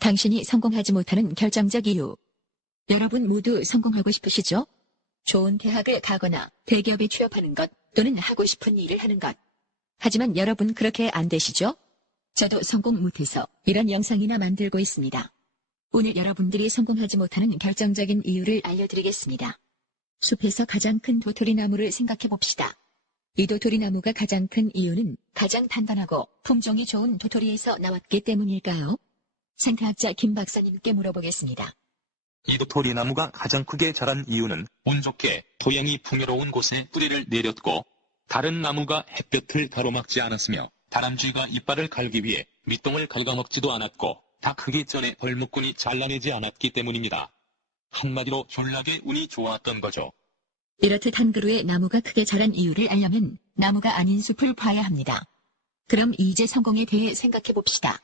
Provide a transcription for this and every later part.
당신이 성공하지 못하는 결정적 이유. 여러분 모두 성공하고 싶으시죠? 좋은 대학을 가거나 대기업에 취업하는 것 또는 하고 싶은 일을 하는 것. 하지만 여러분 그렇게 안 되시죠? 저도 성공 못해서 이런 영상이나 만들고 있습니다. 오늘 여러분들이 성공하지 못하는 결정적인 이유를 알려드리겠습니다. 숲에서 가장 큰 도토리나무를 생각해 봅시다. 이 도토리나무가 가장 큰 이유는 가장 단단하고 품종이 좋은 도토리에서 나왔기 때문일까요? 생태학자 김 박사님께 물어보겠습니다. 이 도토리나무가 가장 크게 자란 이유는 운 좋게 토양이 풍요로운 곳에 뿌리를 내렸고 다른 나무가 햇볕을 가로막지 않았으며 다람쥐가 이빨을 갈기 위해 밑동을 갉아먹지도 않았고 다 크기 전에 벌목꾼이 잘라내지 않았기 때문입니다. 한마디로 졸라게 운이 좋았던 거죠. 이렇듯 한 그루의 나무가 크게 자란 이유를 알려면 나무가 아닌 숲을 봐야 합니다. 그럼 이제 성공에 대해 생각해 봅시다.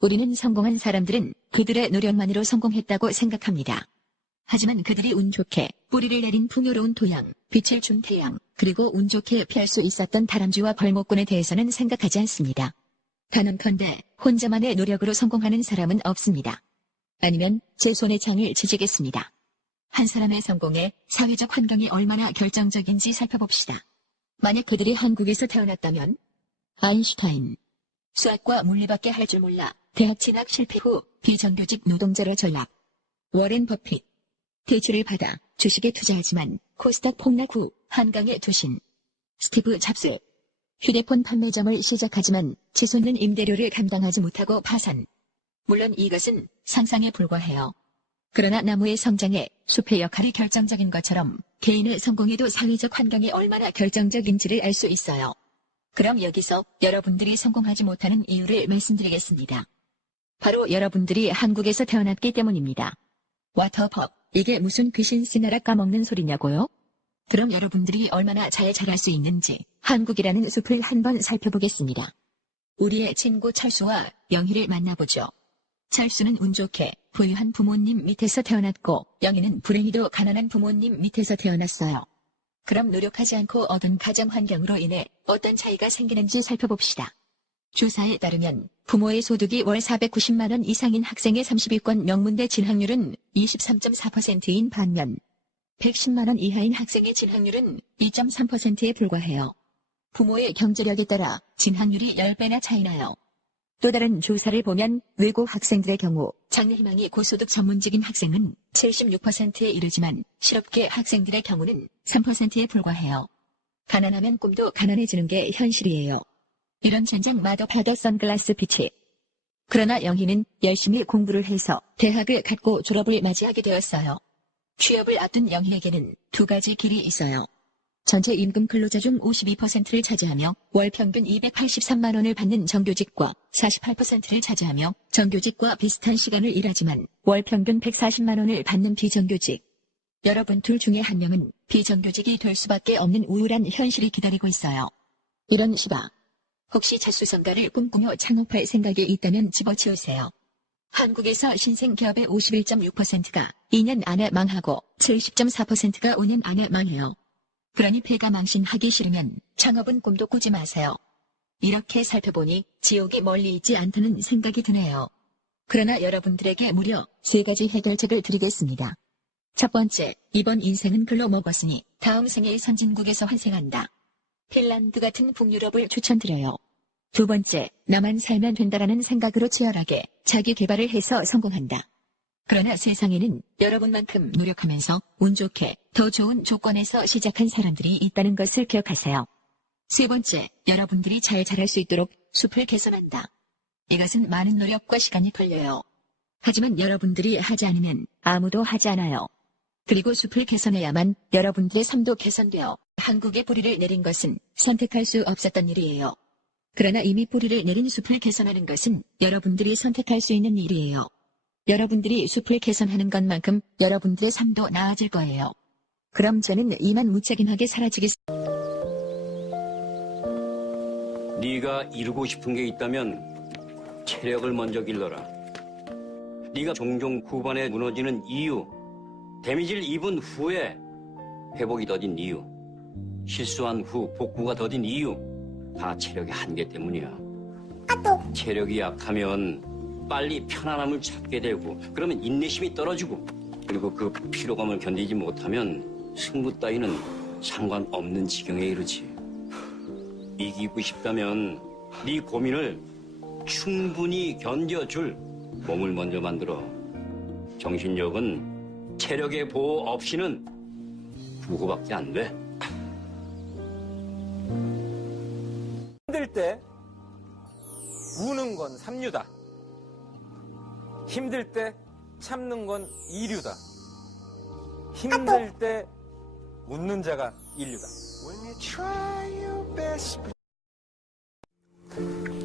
우리는 성공한 사람들은 그들의 노력만으로 성공했다고 생각합니다. 하지만 그들이 운 좋게 뿌리를 내린 풍요로운 토양, 빛을 준 태양, 그리고 운 좋게 피할 수 있었던 다람쥐와 벌목꾼에 대해서는 생각하지 않습니다. 단언컨대 혼자만의 노력으로 성공하는 사람은 없습니다. 아니면 제 손의 창을 치시겠습니다. 한 사람의 성공에 사회적 환경이 얼마나 결정적인지 살펴봅시다. 만약 그들이 한국에서 태어났다면 아인슈타인, 수학과 물리밖에 할 줄 몰라 대학 진학 실패 후 비정규직 노동자로 전락. 워렌 버핏, 대출을 받아 주식에 투자하지만 코스닥 폭락 후 한강에 투신. 스티브 잡스, 휴대폰 판매점을 시작하지만 치솟는 임대료를 감당하지 못하고 파산. 물론 이것은 상상에 불과해요. 그러나 나무의 성장에 숲의 역할이 결정적인 것처럼 개인의 성공에도 사회적 환경이 얼마나 결정적인지를 알 수 있어요. 그럼 여기서 여러분들이 성공하지 못하는 이유를 말씀드리겠습니다. 바로 여러분들이 한국에서 태어났기 때문입니다. 와터법, 이게 무슨 귀신 씨나라 까먹는 소리냐고요? 그럼 여러분들이 얼마나 잘 자랄 수 있는지 한국이라는 숲을 한번 살펴보겠습니다. 우리의 친구 철수와 영희를 만나보죠. 철수는 운 좋게 부유한 부모님 밑에서 태어났고 영희는 불행히도 가난한 부모님 밑에서 태어났어요. 그럼 노력하지 않고 얻은 가정 환경으로 인해 어떤 차이가 생기는지 살펴봅시다. 조사에 따르면 부모의 소득이 월 490만 원 이상인 학생의 30위권 명문대 진학률은 23.4%인 반면 110만 원 이하인 학생의 진학률은 2.3%에 불과해요. 부모의 경제력에 따라 진학률이 10배나 차이나요. 또 다른 조사를 보면 외국 학생들의 경우 장래희망이 고소득 전문직인 학생은 76%에 이르지만 실업계 학생들의 경우는 3%에 불과해요. 가난하면 꿈도 가난해지는 게 현실이에요. 이런 전장 마더파더 선글라스 빛이. 그러나 영희는 열심히 공부를 해서 대학을 갔고 졸업을 맞이하게 되었어요. 취업을 앞둔 영희에게는 두 가지 길이 있어요. 전체 임금 근로자 중 52%를 차지하며 월 평균 283만 원을 받는 정규직과 48%를 차지하며 정규직과 비슷한 시간을 일하지만 월 평균 140만 원을 받는 비정규직. 여러분 둘 중에 한 명은 비정규직이 될 수밖에 없는 우울한 현실이 기다리고 있어요. 이런 시바. 혹시 자수성가를 꿈꾸며 창업할 생각이 있다면 집어치우세요. 한국에서 신생 기업의 51.6%가 2년 안에 망하고 70.4%가 5년 안에 망해요. 그러니 폐가 망신하기 싫으면 창업은 꿈도 꾸지 마세요. 이렇게 살펴보니 지옥이 멀리 있지 않다는 생각이 드네요. 그러나 여러분들에게 무려 3가지 해결책을 드리겠습니다. 첫 번째, 이번 인생은 글로 먹었으니 다음 생에 선진국에서 환생한다. 핀란드 같은 북유럽을 추천드려요. 두 번째, 나만 살면 된다라는 생각으로 치열하게 자기 개발을 해서 성공한다. 그러나 세상에는 여러분만큼 노력하면서 운 좋게 더 좋은 조건에서 시작한 사람들이 있다는 것을 기억하세요. 세 번째, 여러분들이 잘 자랄 수 있도록 숲을 개선한다. 이것은 많은 노력과 시간이 걸려요. 하지만 여러분들이 하지 않으면 아무도 하지 않아요. 그리고 숲을 개선해야만 여러분들의 삶도 개선되어 한국에 뿌리를 내린 것은 선택할 수 없었던 일이에요. 그러나 이미 뿌리를 내린 숲을 개선하는 것은 여러분들이 선택할 수 있는 일이에요. 여러분들이 숲을 개선하는 것만큼 여러분들의 삶도 나아질 거예요. 그럼 저는 이만 무책임하게 사라지겠습니다. 네가 이루고 싶은 게 있다면 체력을 먼저 길러라. 네가 종종 후반에 무너지는 이유, 데미지를 입은 후에 회복이 더딘 이유, 실수한 후 복구가 더딘 이유, 다 체력의 한계 때문이야. 체력이 약하면 빨리 편안함을 찾게 되고 그러면 인내심이 떨어지고 그리고 그 피로감을 견디지 못하면 승부 따위는 상관없는 지경에 이르지. 이기고 싶다면 네 고민을 충분히 견뎌줄 몸을 먼저 만들어. 정신력은 체력의 보호 없이는 부호밖에 안 돼. 힘들 때 우는 건 삼류다. 힘들 때 참는 건 이류다. 힘들 때 웃는 자가 인류다.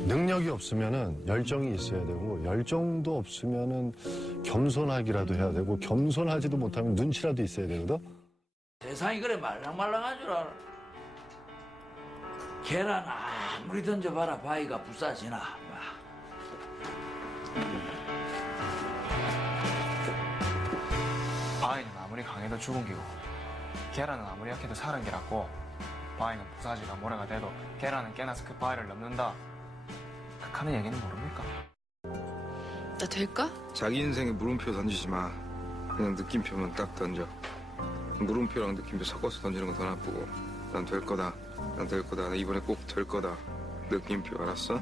능력이 없으면은 열정이 있어야 되고 열정도 없으면은 겸손하기라도 해야 되고 겸손하지도 못하면 눈치라도 있어야 되거든. 세상이 그래 말랑말랑한 줄 알아. 계란 아무리 던져봐라 바위가 부싸지나. 바위는 아무리 강해도 죽은 기고 계란은 아무리 약해도 사는 기라고. 바위는 부사지가 모래가 돼도 계란은 깨나서 그 바위를 넘는다. 그 하는 얘기는 모릅니까? 나 될까? 자기 인생에 물음표 던지지 마. 그냥 느낌표만 딱 던져. 물음표랑 느낌표 섞어서 던지는 건 더 나쁘고. 난 될 거다. 난 될 거다. 나 이번에 꼭 될 거다. 느낌표 알았어?